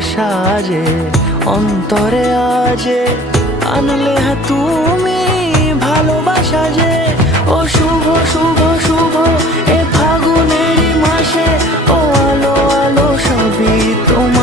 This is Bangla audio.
সাজে অন্তরে আজে আনলে হ্যাঁ তুমি ভালোবাসা যে। ও শুভ শুভ শুভ এ ফাগুনেরই মাসে, ও আলো আলো সবই তোমার।